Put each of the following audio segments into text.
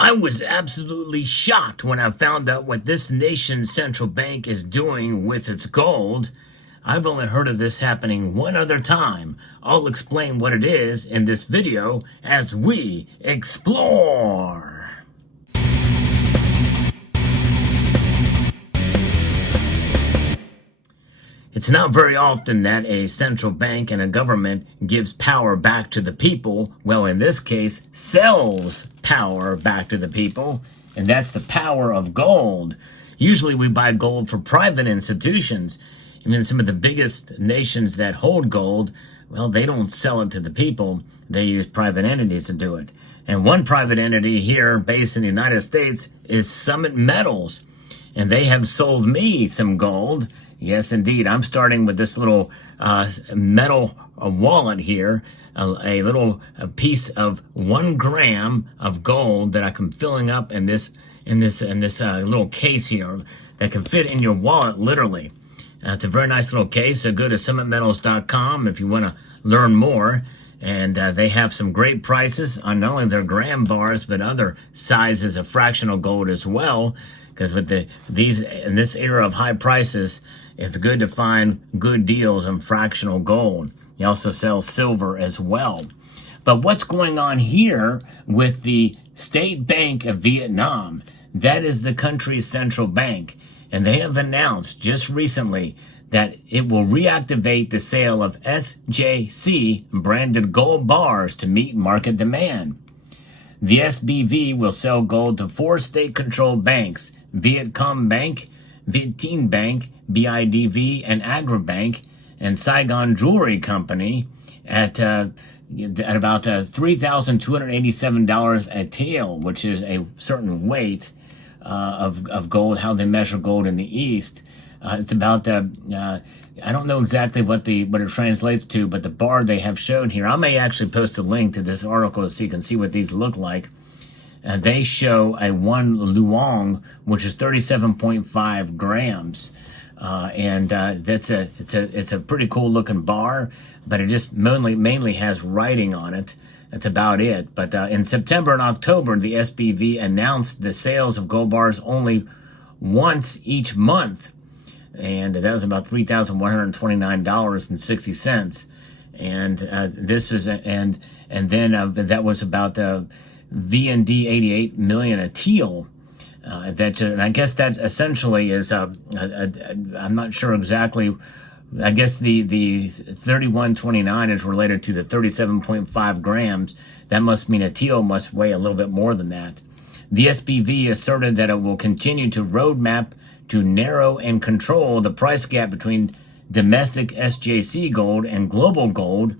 I was absolutely shocked when I found out what this nation's central bank is doing with its gold. I've only heard of this happening one other time. I'll explain what it is in this video as we explore. It's not very often that a central bank and a government gives power back to the people. Well, in this case, sells power back to the people, and that's the power of gold. Usually we buy gold for private institutions. Even some of the biggest nations that hold gold, well, they don't sell it to the people. They use private entities to do it. And one private entity here based in the United States is Summit Metals, and they have sold me some gold. Yes, indeed. I'm starting with this little metal wallet here, a little piece of 1 gram of gold that I can filling up in this little case here that can fit in your wallet, literally. It's a very nice little case. So go to summitmetals.com if you want to learn more. And they have some great prices on not only their gram bars, but other sizes of fractional gold as well. Because with in this era of high prices, it's good to find good deals on fractional gold. He also sells silver as well. But what's going on here with the State Bank of Vietnam? That is the country's central bank. And they have announced just recently that it will reactivate the sale of SJC branded gold bars to meet market demand. The SBV will sell gold to 4 state-controlled banks: Vietcom Bank, Vietin Bank, BIDV, and Agribank, and Saigon Jewelry Company at about $3,287 a tael, which is a certain weight of gold, how they measure gold in the East. It's about, I don't know exactly what it translates to, but the bar they have shown here, I may actually post a link to this article so you can see what these look like. They show a 1 luong, which is 37.5 grams. It's a pretty cool looking bar, but it just mainly has writing on it. That's about it. But in September and October, the SBV announced the sales of gold bars only once each month, and that was about $3,129.60. And this was and then that was about VND 88 million a tael. And I guess that essentially is I'm not sure exactly. I guess the 3129 is related to the 37.5 grams. That must mean a tael must weigh a little bit more than that. The SBV asserted that it will continue to roadmap to narrow and control the price gap between domestic SJC gold and global gold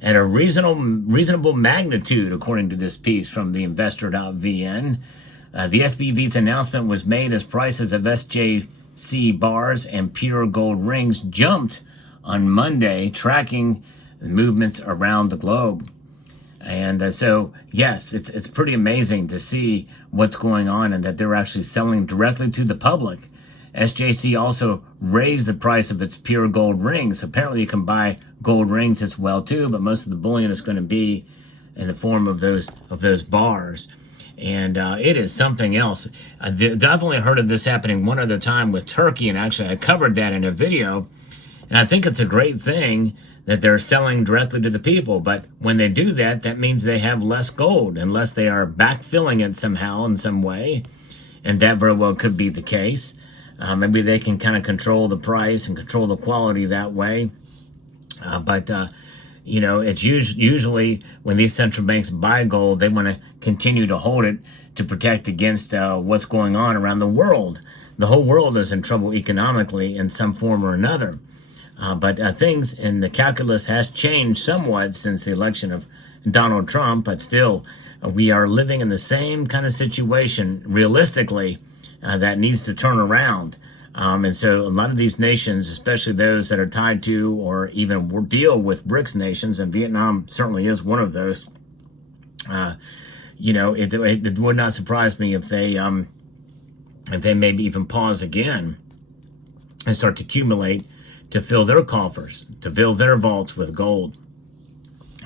at a reasonable magnitude, according to this piece from the investor.vn. The SBV's announcement was made as prices of SJC bars and pure gold rings jumped on Monday, tracking movements around the globe. And so, yes, it's pretty amazing to see what's going on and that they're actually selling directly to the public. SJC also raised the price of its pure gold rings. Apparently you can buy gold rings as well too, but most of the bullion is going to be in the form of those bars. And it is something else. I've definitely heard of this happening one other time with Turkey, and actually I covered that in a video. And I think it's a great thing that they're selling directly to the people. But when they do that, that means they have less gold, unless they are backfilling it somehow in some way. And that very well could be the case. Maybe they can kind of control the price and control the quality that way. You know, it's usually when these central banks buy gold, they want to continue to hold it to protect against what's going on around the world. The whole world is in trouble economically in some form or another. But things in the calculus has changed somewhat since the election of Donald Trump. But still, we are living in the same kind of situation, realistically, that needs to turn around. And so a lot of these nations, especially those that are tied to or even deal with BRICS nations, and Vietnam certainly is one of those, you know, it would not surprise me if they maybe even pause again and start to accumulate to fill their coffers, to fill their vaults with gold.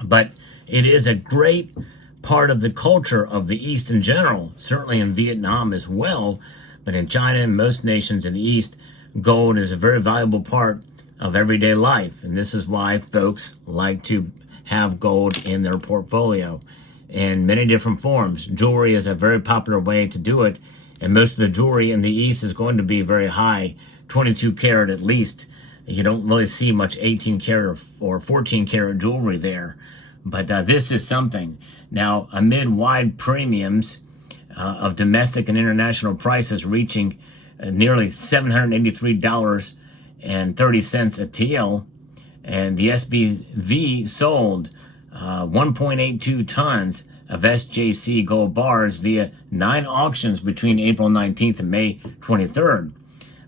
But it is a great part of the culture of the East in general, certainly in Vietnam as well, but in China and most nations in the East, gold is a very valuable part of everyday life. And this is why folks like to have gold in their portfolio in many different forms. Jewelry is a very popular way to do it, and most of the jewelry in the East is going to be very high, 22 karat at least. You don't really see much 18 karat or 14 karat jewelry there. But this is something. Now, amid wide premiums of domestic and international prices reaching nearly $783.30 a TL, and the SBV sold 1.82 tons of SJC gold bars via 9 auctions between April 19th and May 23rd.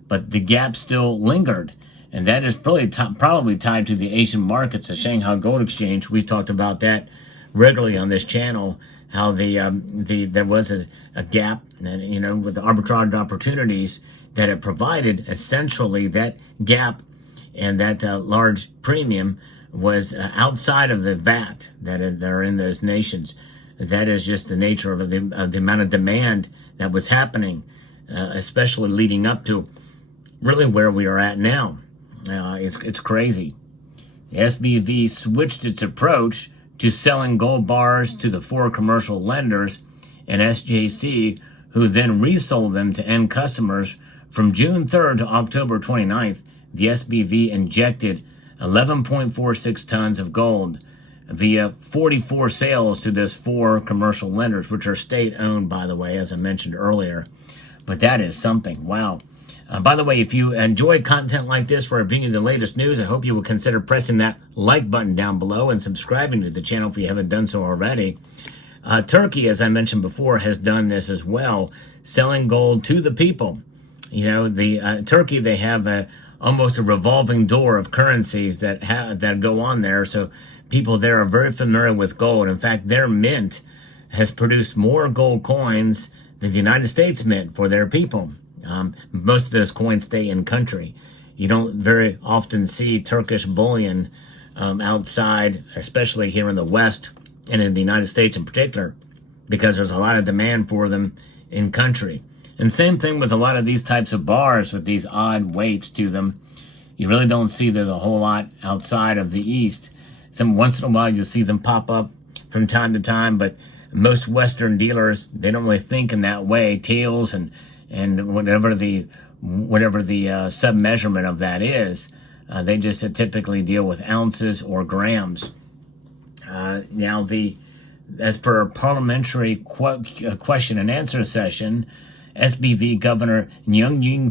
But the gap still lingered. And that is probably tied to the Asian markets, the Shanghai Gold Exchange. We've talked about that regularly on this channel, how there was a gap, and, with the arbitrage opportunities that it provided. Essentially, that gap and that large premium was outside of the VAT that are in those nations. That is just the nature of the amount of demand that was happening, especially leading up to really where we are at now. It's crazy. The SBV switched its approach to selling gold bars to the 4 commercial lenders and SJC, who then resold them to end customers. From June 3rd to October 29th, the SBV injected 11.46 tons of gold via 44 sales to those 4 commercial lenders, which are state-owned, by the way, as I mentioned earlier. But that is something. Wow. By the way, if you enjoy content like this where I bring you the latest news, I hope you will consider pressing that like button down below and subscribing to the channel if you haven't done so already. Turkey, as I mentioned before, has done this as well, selling gold to the people. Turkey, they have almost a revolving door of currencies that go on there, so people there are very familiar with gold. In fact, their mint has produced more gold coins than the United States Mint for their people. Most of those coins stay in country. You don't very often see Turkish bullion outside, especially here in the West and in the United States in particular, because there's a lot of demand for them in country. And same thing with a lot of these types of bars with these odd weights to them. You really don't see there's a whole lot outside of the East. Once in a while you'll see them pop up from time to time, but most Western dealers, they don't really think in that way. Tails and whatever the sub-measurement of that is, they just typically deal with ounces or grams. Now, as per a parliamentary question and answer session, SBV Governor Nguyen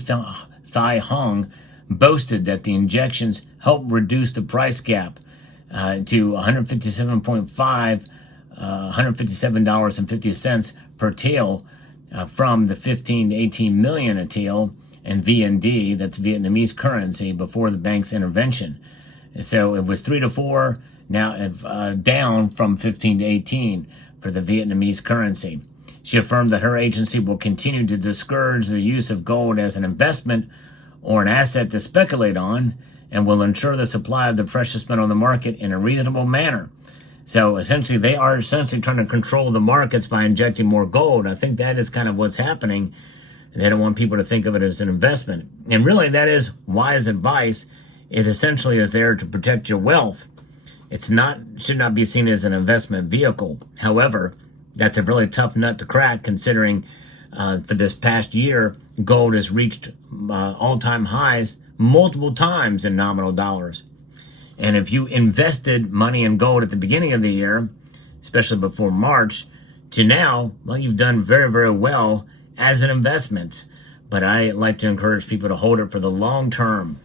Thai Hong boasted that the injections helped reduce the price gap to $157.50 per TL from the 15 to 18 million a TL in VND, that's Vietnamese currency, before the bank's intervention. So it was 3 to 4, now down from 15 to 18 for the Vietnamese currency. She affirmed that her agency will continue to discourage the use of gold as an investment or an asset to speculate on, and will ensure the supply of the precious metal on the market in a reasonable manner. So essentially, they are trying to control the markets by injecting more gold. I think that is kind of what's happening. They don't want people to think of it as an investment. And really, that is wise advice. It essentially is there to protect your wealth. Should not be seen as an investment vehicle. However, that's a really tough nut to crack, considering for this past year, gold has reached all-time highs multiple times in nominal dollars. And if you invested money in gold at the beginning of the year, especially before March, to now, well, you've done very, very well as an investment. But I like to encourage people to hold it for the long term.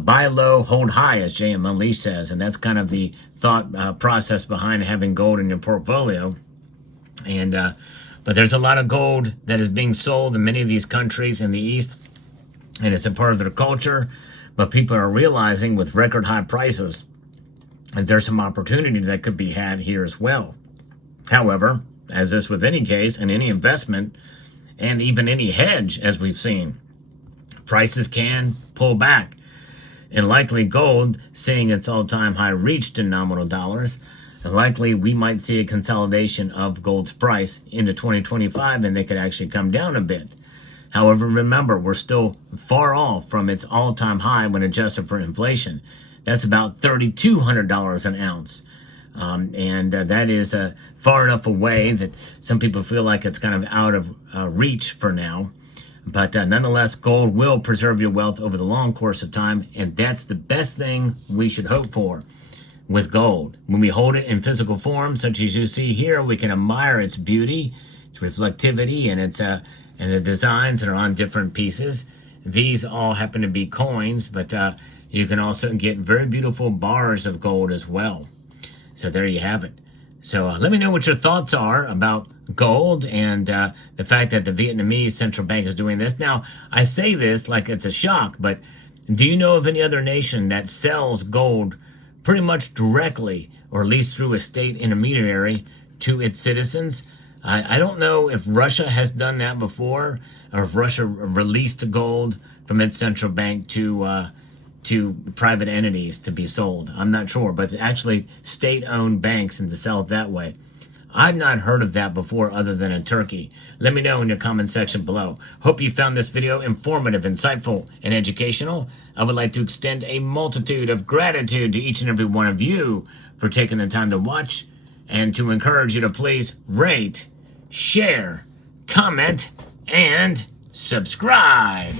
Buy low, hold high, as J.M. Unleashed says. And that's kind of the thought process behind having gold in your portfolio. But there's a lot of gold that is being sold in many of these countries in the East, and it's a part of their culture. But people are realizing with record high prices that there's some opportunity that could be had here as well. However, as is with any case and any investment and even any hedge, as we've seen, prices can pull back. And likely gold, seeing its all-time high reached in nominal dollars, likely we might see a consolidation of gold's price into 2025, and they could actually come down a bit. However, remember, we're still far off from its all-time high when adjusted for inflation. That's about $3,200 an ounce. That is far enough away that some people feel like it's kind of out of reach for now. But nonetheless, gold will preserve your wealth over the long course of time, and that's the best thing we should hope for with gold. When we hold it in physical form, such as you see here, we can admire its beauty, its reflectivity, and its and the designs that are on different pieces. These all happen to be coins, but you can also get very beautiful bars of gold as well. So there you have it. So let me know what your thoughts are about gold and the fact that the Vietnamese central bank is doing this. Now, I say this like it's a shock, but do you know of any other nation that sells gold pretty much directly, or at least through a state intermediary, to its citizens? I don't know if Russia has done that before, or if Russia released the gold from its central bank to private entities to be sold. I'm not sure, but actually state-owned banks and to sell it that way. I've not heard of that before other than in Turkey. Let me know in your comment section below. Hope you found this video informative, insightful, and educational. I would like to extend a multitude of gratitude to each and every one of you for taking the time to watch, and to encourage you to please rate, share, comment, and subscribe.